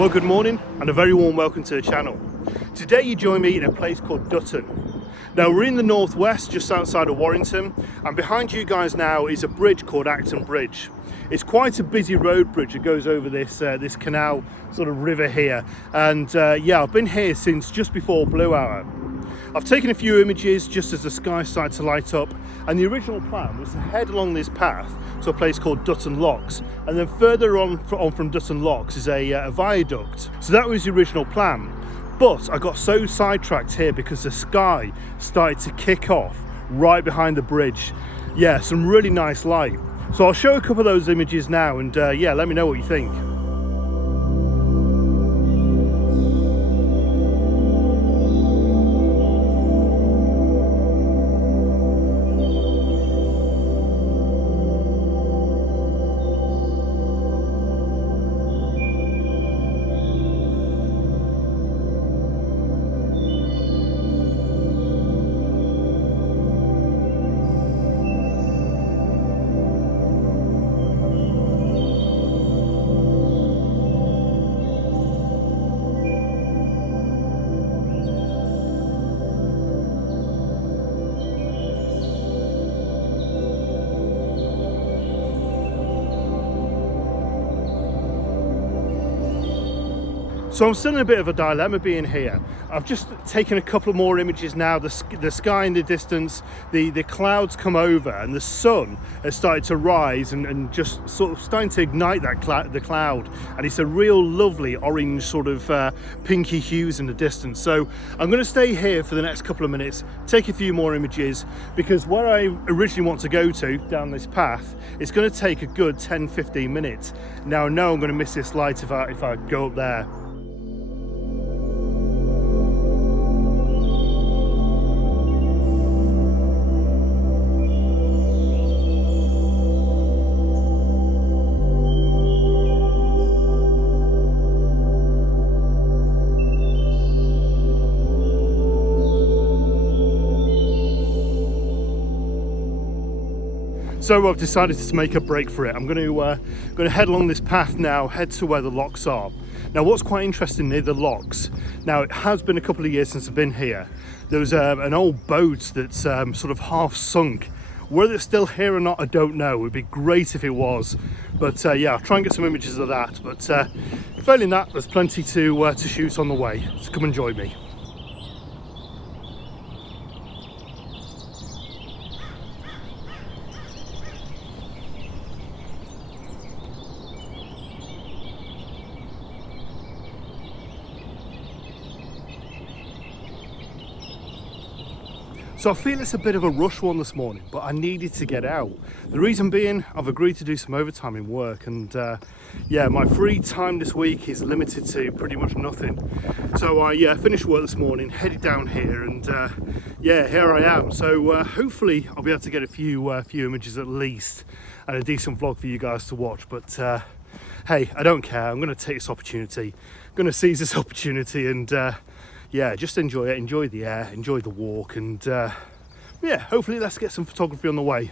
Well, good morning and a very warm welcome to the channel. Today you join me in a place called Dutton. Now we're in the northwest, just outside of Warrington, and behind you guys now is a bridge called Acton Bridge. It's quite a busy road bridge that goes over this canal sort of river here, and yeah, I've been here since just before blue hour. I've taken a few images just as the sky started to light up, and the original plan was to head along this path to a place called Dutton Locks, and then further on from Dutton Locks is a viaduct. So that was the original plan, but I got so sidetracked here because the sky started to kick off right behind the bridge. Yeah, some really nice light. So I'll show a couple of those images now, and yeah, let me know what you think. So I'm still in a bit of a dilemma being here. I've just taken a couple more images now, the sky in the distance, the clouds come over and the sun has started to rise and just sort of starting to ignite the cloud, and it's a real lovely orange sort of pinky hues in the distance. So I'm going to stay here for the next couple of minutes, take a few more images, because where I originally want to go to down this path, it's going to take a good 10-15 minutes. Now I know I'm going to miss this light if I go up there. So I've decided to make a break for it. I'm going to head along this path now, head to where the locks are. Now what's quite interesting near the locks, now it has been a couple of years since I've been here. There was an old boat that's sort of half sunk. Whether it's still here or not, I don't know. It would be great if it was. But yeah, I'll try and get some images of that. But failing that, there's plenty to shoot on the way. So come and join me. So I feel it's a bit of a rush one this morning, but I needed to get out. The reason being, I've agreed to do some overtime in work, and yeah, my free time this week is limited to pretty much nothing. So I finished work this morning, headed down here, and yeah, here I am. So hopefully I'll be able to get a few images at least, and a decent vlog for you guys to watch. But hey, I don't care. I'm going to take this opportunity. I'm going to seize this opportunity and yeah, just enjoy it, enjoy the air, enjoy the walk, and yeah, hopefully let's get some photography on the way.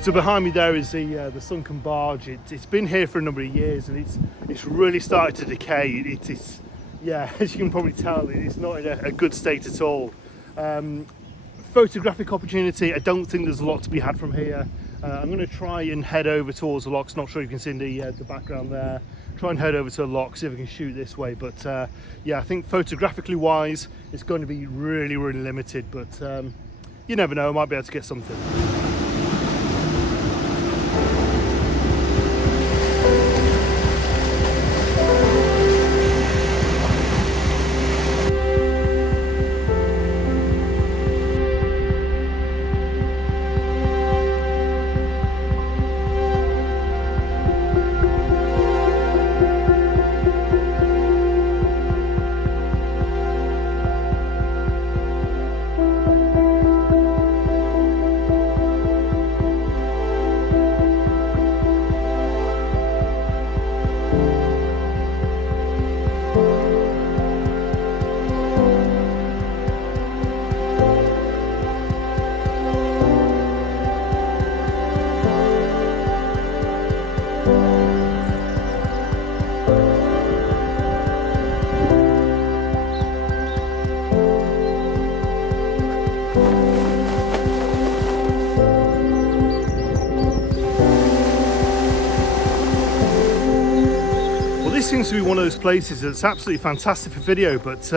So behind me there is the sunken barge. It's been here for a number of years, and it's really started to decay. It's yeah, as you can probably tell, it's not in a good state at all. Photographic opportunity, I don't think there's a lot to be had from here. I'm going to try and head over towards the locks. Not sure you can see in the background there. Try and head over to the lock, see if I can shoot this way. But yeah, I think photographically wise, it's going to be really limited. But you never know, I might be able to get something. Seems to be one of those places that's absolutely fantastic for video, but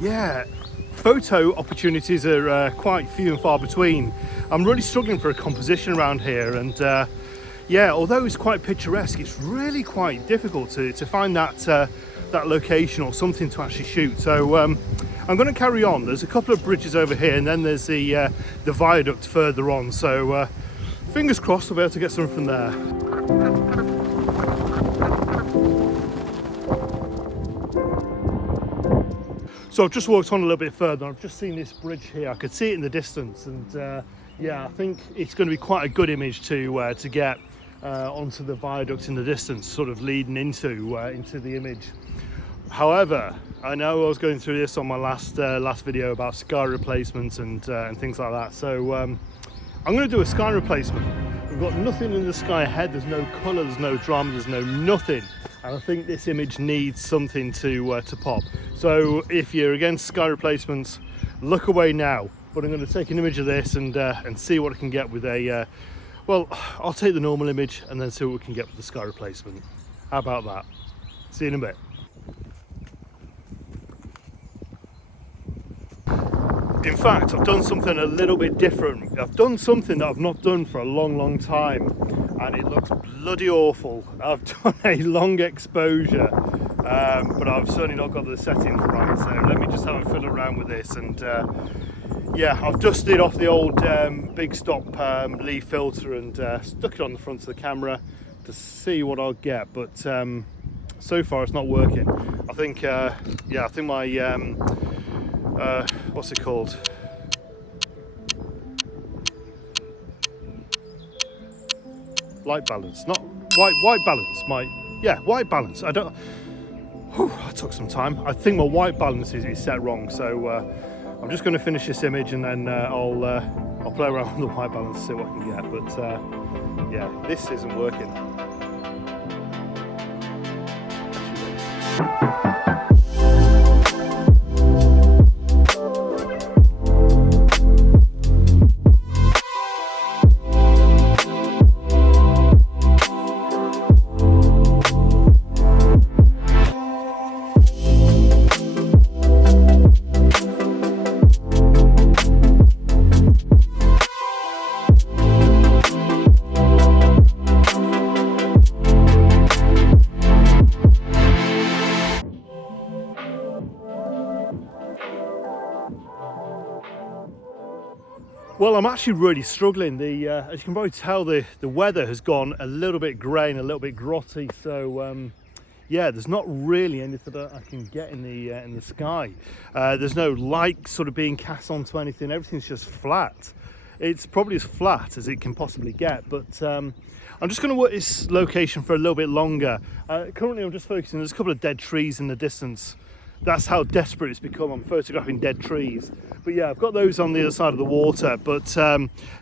yeah, photo opportunities are quite few and far between. I'm really struggling for a composition around here, and yeah, although it's quite picturesque, it's really quite difficult to find that location or something to actually shoot. So I'm going to carry on. There's a couple of bridges over here, and then there's the viaduct further on, so fingers crossed I'll be able to get something from there. So I've just walked on a little bit further. I've just seen this bridge here. I could see it in the distance, and yeah, I think it's going to be quite a good image to get onto the viaduct in the distance, sort of leading into the image. However, I know I was going through this on my last video about sky replacements and things like that. So I'm going to do a sky replacement. We've got nothing in the sky ahead. There's no colour. There's no drama. There's no nothing. And I think this image needs something to pop. So if you're against sky replacements, look away now. But I'm going to take an image of this and see what I can get with a, well, I'll take the normal image and then see what we can get with the sky replacement. How about that? See you in a bit. In fact, I've done something a little bit different. I've done something that I've not done for a long time, and it looks bloody awful. I've done a long exposure, but I've certainly not got the settings right. So let me just have a fiddle around with this, and yeah, I've dusted off the old big stop leaf filter and stuck it on the front of the camera to see what I'll get. But so far it's not working. I think yeah, I think my what's it called? Light balance, not white balance. White balance. I don't. Whew, that took some time. I think my white balance is set wrong. So I'm just going to finish this image and then I'll play around with the white balance to see what I can get. But yeah, this isn't working. Well, I'm actually really struggling. As you can probably tell, the weather has gone a little bit grey and a little bit grotty. So yeah, there's not really anything that I can get in the sky. There's no light sort of being cast onto anything. Everything's just flat. It's probably as flat as it can possibly get. But I'm just going to work this location for a little bit longer. Currently, I'm just focusing. There's a couple of dead trees in the distance. That's how desperate it's become. I'm photographing dead trees. But yeah, I've got those on the other side of the water, but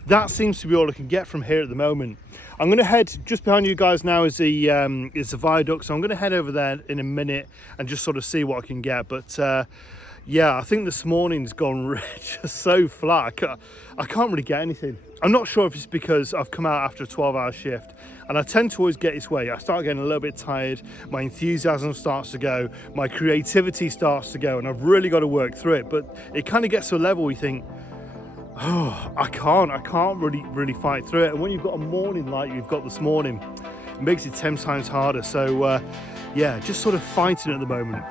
that seems to be all I can get from here at the moment. I'm going to head just behind you guys now is the viaduct, so I'm going to head over there in a minute and just sort of see what I can get. But yeah, I think this morning's gone just so flat. I can't really get anything. I'm not sure if it's because I've come out after a 12-hour shift, and I tend to always get this way. I start getting a little bit tired, my enthusiasm starts to go, my creativity starts to go, and I've really got to work through it. But it kind of gets to a level where you think, oh, I can't really fight through it. And when you've got a morning like you've got this morning, it makes it 10 times harder. So yeah, just sort of fighting at the moment.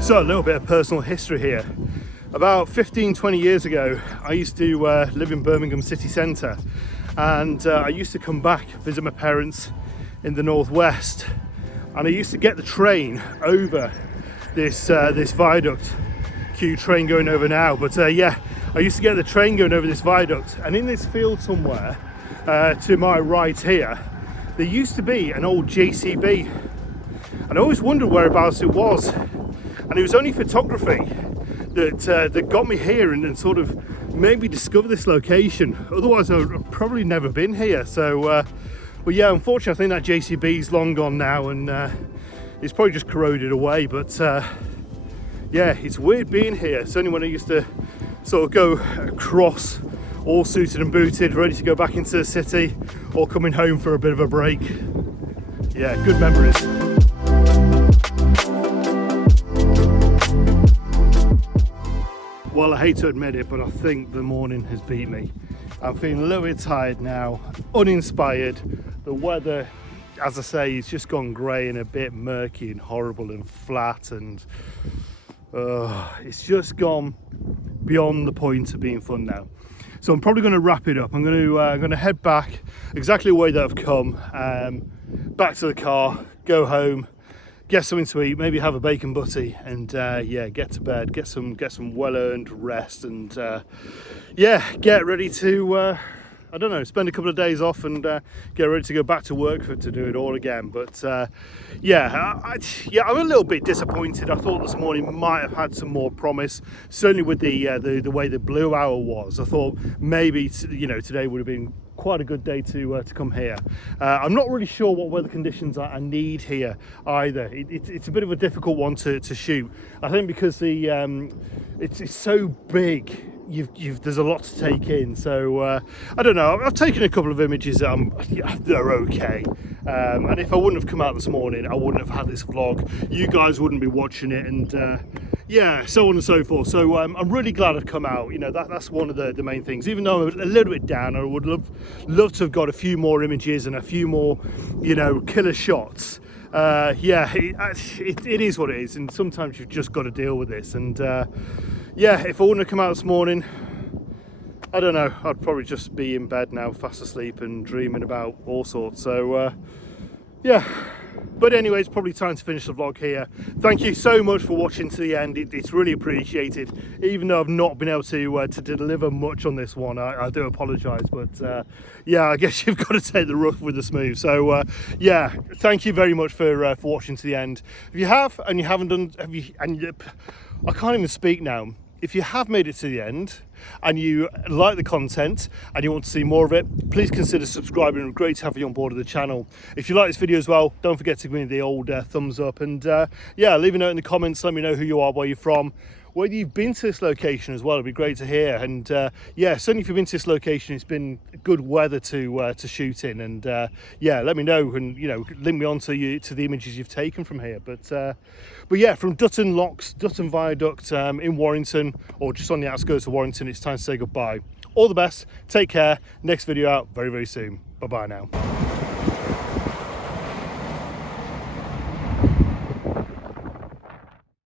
So a little bit of personal history here. About 15-20 years ago, I used to live in Birmingham city centre, and I used to come back, visit my parents in the northwest, and I used to get the train over this viaduct. Queue train going over now, but yeah, I used to get the train going over this viaduct, and in this field somewhere to my right here, there used to be an old JCB, and I always wondered whereabouts it was. And it was only photography that got me here and sort of made me discover this location. Otherwise, I've probably never been here. So, well, yeah, unfortunately, I think that JCB's long gone now, and it's probably just corroded away. But yeah, it's weird being here. Certainly when I used to sort of go across, all suited and booted, ready to go back into the city, or coming home for a bit of a break. Yeah, good memories. Well, I hate to admit it, but I think the morning has beat me. I'm feeling a little bit tired now, uninspired. The weather, as I say, it's just gone grey and a bit murky and horrible and flat, and it's just gone beyond the point of being fun now. So I'm probably going to wrap it up. I'm going to head back exactly the way that I've come, back to the car, go home, get something to eat, maybe have a bacon butty, and yeah, get to bed, get some well-earned rest, and yeah, get ready to I don't know, spend a couple of days off and get ready to go back to work to do it all again. But yeah, I'm a little bit disappointed. I thought this morning might have had some more promise, certainly with the way the blue hour was. I thought maybe today would have been quite a good day to come here. I'm not really sure what weather conditions I need here either. It's a bit of a difficult one to shoot. I think because it's so big. There's a lot to take in, so I don't know. I've taken a couple of images that they're okay, and if I wouldn't have come out this morning, I wouldn't have had this vlog. You guys wouldn't be watching it, and yeah, so on and so forth. So I'm really glad I've come out. That's one of the main things. Even though I'm a little bit down, I would love to have got a few more images and a few more killer shots. Yeah, it is what it is, and sometimes you've just got to deal with this. And yeah, if I wouldn't have come out this morning, I don't know, I'd probably just be in bed now, fast asleep and dreaming about all sorts. So yeah, but anyway, it's probably time to finish the vlog here. Thank you so much for watching to the end. It's really appreciated, even though I've not been able to deliver much on this one. I do apologise, but yeah, I guess you've got to take the rough with the smooth. So yeah, thank you very much for watching to the end. If you have and you haven't done, I can't even speak now. If you have made it to the end and you like the content and you want to see more of it, please consider subscribing. It's great to have you on board of the channel. If you like this video as well, don't forget to give me the old thumbs up, and yeah, leave a note in the comments. Let me know who you are, where you're from, whether you've been to this location as well. It'd be great to hear. And yeah, certainly if you've been to this location, it's been good weather to shoot in. And yeah, let me know, and you know, link me on to the images you've taken from here. But yeah, from Dutton Locks, Dutton Viaduct in Warrington, or just on the outskirts of Warrington, it's time to say goodbye. All the best, take care. Next video out very, very soon. Bye bye now.